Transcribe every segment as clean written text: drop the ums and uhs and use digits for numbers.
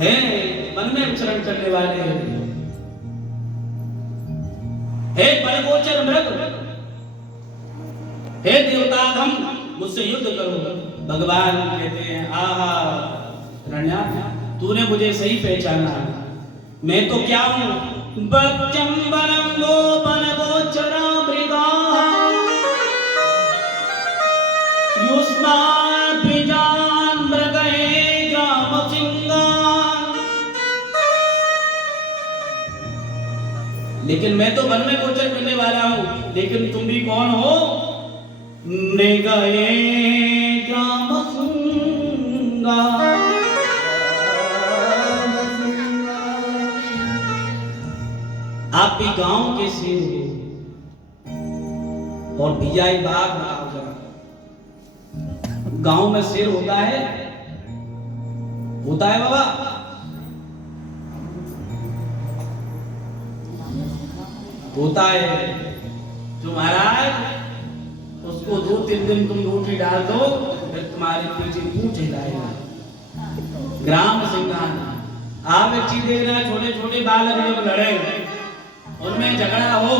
हे मन में विचरण करने वाले, हे बलगोचर मृग, हे देवताधम, मुझसे युद्ध करो। भगवान कहते हैं आहा रण्या, तूने मुझे सही पहचाना। मैं तो क्या हूं? बच्चम बनम गोपन गोचरा मृगा युष्मान प्रिजान मृगये ग्राम सिंगान। लेकिन मैं तो वन में गोचर करने वाला हूं, लेकिन तुम भी कौन हो? मृगये ग्राम सिंगान। आप भी गांव के शेर हो। और भैया एक बात बताओ जरा, गांव में शेर होता है? होता है बाबा? होता है। जो महाराज उसको 2-3 दिन तुम रोटी डाल दो, फिर तुम्हारे पीछे पूछ हिलाएगा। ग्राम सिंगान। आप एक चीज देखना, छोटे छोटे बालक जब लड़े, उनमें झगड़ा हो,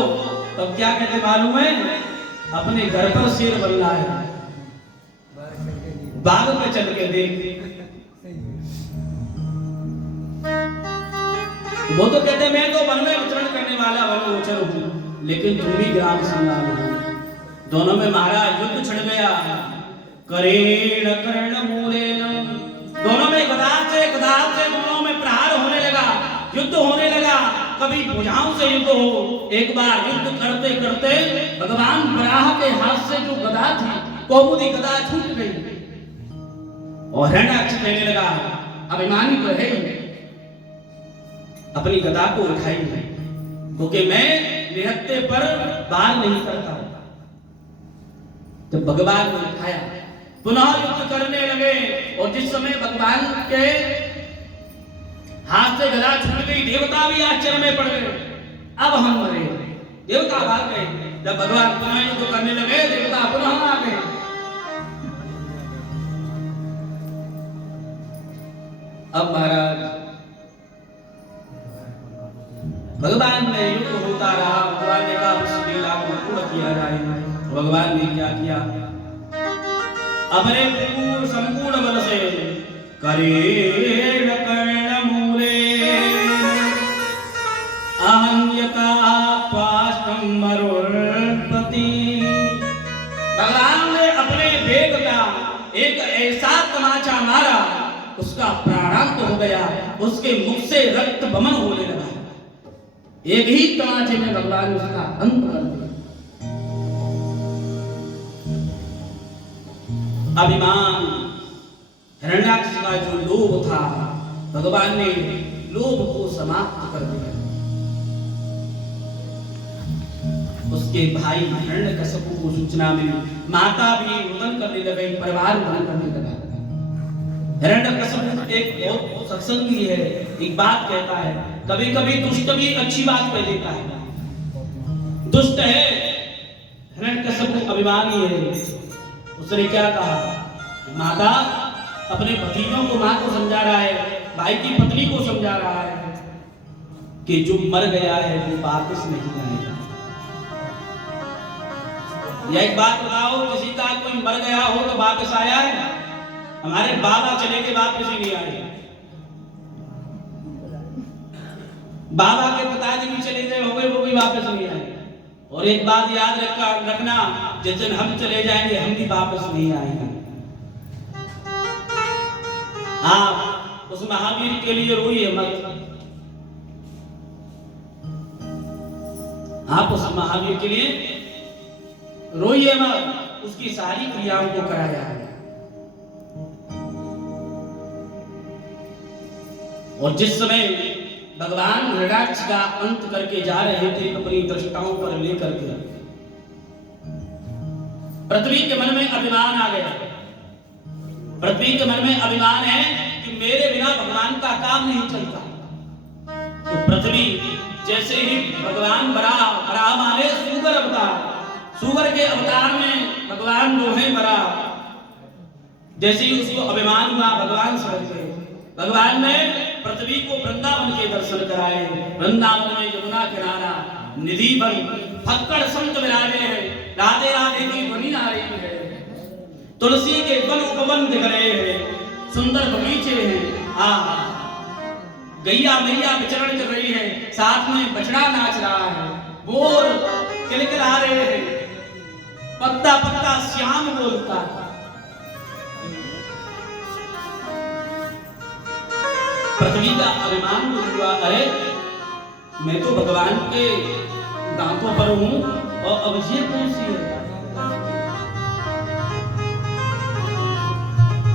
तब क्या कहते मालूम है? अपने घर पर शेर बन रहा है, बाग पे चल के देख। वो तो कहते मैं तो वन में विचरण करने वाला वन गोचर हूं, लेकिन तुम भी ग्राम सिंगान हो। दोनों में महाराज युद्ध छिड़ गया। करेण कर्ण मूलेन, दोनों में गदा से दोनों में प्रहार होने लगा, युद्ध होने लगा। कभी भुजाओं से युद्ध हो। एक बार युद्ध करते करते भगवान वराह के हाथ से जो गदा थी, कौमुदी गदा छूट गई और हिरण्याक्ष कहने लगा, अभिमानी तो है ही, अपनी गदा को उठाई क्योंकि मैं निहत्ते पर बार नहीं करता। तो भगवान ने उठाया, पुनः युद्ध करने लगे। और जिस समय भगवान के हाथ से गदा छूट गई, देवता भी आश्चर्य में पड़ गए। अब हम मरे, देवता भाग गए। जब भगवान पुनः युद्ध करने लगे, देवता पुनः आ गए। अब महाराज भगवान में युद्ध होता रहा। भगवान ने कहा उस लीला को पूर्ण किया जाए। भगवान ने क्या किया? अपने संपूर्ण बल से करेण कर्ण मूले अहन्यता पाष्टम मरुणपति। भगवान ने अपने वेग का एक ऐसा तमाचा मारा, उसका प्राणांत हो गया, उसके मुख से रक्त बमन होने लगा। एक ही तमाचे में भगवान उसका अंत कर दिया। अभिमान, हिरण्याक्ष का जो लोभ था, भगवान ने लोभ को समाप्त कर दिया। उसके भाई हिरण्यकश्यप को सूचना मिली, माता भी रुदन करने लगी, परिवार रुदन करने लगा। हिरण्यकश्यप एक बहुत सत्संगी है, एक बात कहता है, कभी कभी दुष्ट भी अच्छी बात कह देता है। दुष्ट है हिरण्यकश्यप, अभिमानी है। उसने क्या कहा? माता अपने भतीजों को, मां को समझा रहा है, भाई की पत्नी को समझा रहा है कि जो मर गया है वो वापस नहीं आएगा। यह एक बात बताओ, किसी का कोई मर गया हो तो वापस आया है? हमारे बाबा चले गए, वापस ही नहीं आए। बाबा के पिताजी भी चले गए हो गए, वो भी वापस नहीं आए। और एक बात याद रखना, जिस दिन हम चले जाएंगे हम भी वापस नहीं आएंगे। आप उस महावीर के लिए रोइए मत। आप उस महावीर के लिए रोइए मत, उसकी सारी क्रियाओं को कराया है। और जिस समय भगवान हिरण्याक्ष का अंत करके जा रहे थे अपनी दृष्टाओं पर लेकर के, पृथ्वी के मन में अभिमान आ गया। पृथ्वी के मन में अभिमान है कि मेरे बिना भगवान का काम नहीं चलता। तो पृथ्वी जैसे ही भगवान बराह माने सुगर अवतार, सुगर के अवतार में भगवान लोहे बरा, जैसे ही उसको अभिमान हुआ भगवान समझ गए। भगवान ने पृथ्वी को वृंदावन के दर्शन कराए। वृंदावन में यमुना किनारा निधि बन फक्कड़ संत विराजे हैं, राधे राधे की ध्वनि आ रही है, तुलसी के वन उपवन दिख रहे हैं, सुंदर बगीचे हैं। गैया मैया विचरण कर रही है, साथ में बछड़ा नाच रहा है, मोर किलकिला रहे हैं, पत्ता पत्ता श्याम बोलता है। पृथ्वी का अभिमान हुआ, अरे मैं तो भगवान के दांतों पर हूं और अब ये कौन सी है?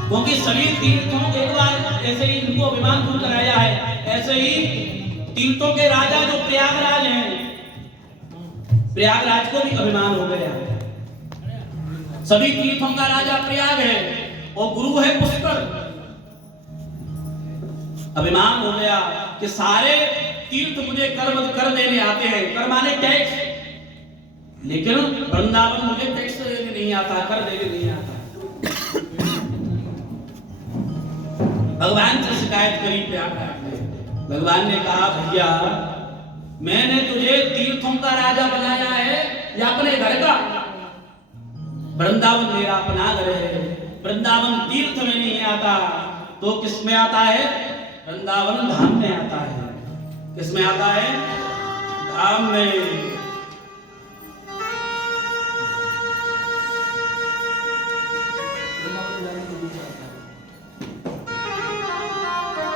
क्योंकि सभी तीर्थों के द्वारा ऐसे ही इनको अभिमान दूर कराया है। ऐसे ही तीर्थों के राजा जो प्रयागराज हैं, प्रयागराज को भी अभिमान हो गया। सभी तीर्थों का राजा प्रयाग है और गुरु है पुष्कर। अभिमान हो गया कि सारे तीर्थ मुझे कर देने आते हैं, कर माने टैक्स, लेकिन वृंदावन मुझे टैक्स देने नहीं आता, कर देने नहीं आता। भगवान से शिकायत करी प्रयागराज ने। भगवान ने कहा, भैया मैंने तुझे तीर्थों का राजा बनाया है या अपने घर का? वृंदावन मेरा अपना घर है, वृंदावन तीर्थ में नहीं आता तो किस में आता है? वृंदावन धाम में आता है। किस में आता है? धाम में।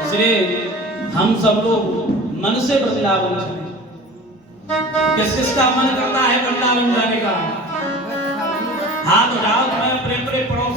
इसलिए हम सब लोग मन से वृंदावन चले। किस किस का मन करता है वृंदावन जाने का? हाथ उठाओ, तुम्हें प्रेम प्रेम पड़ोस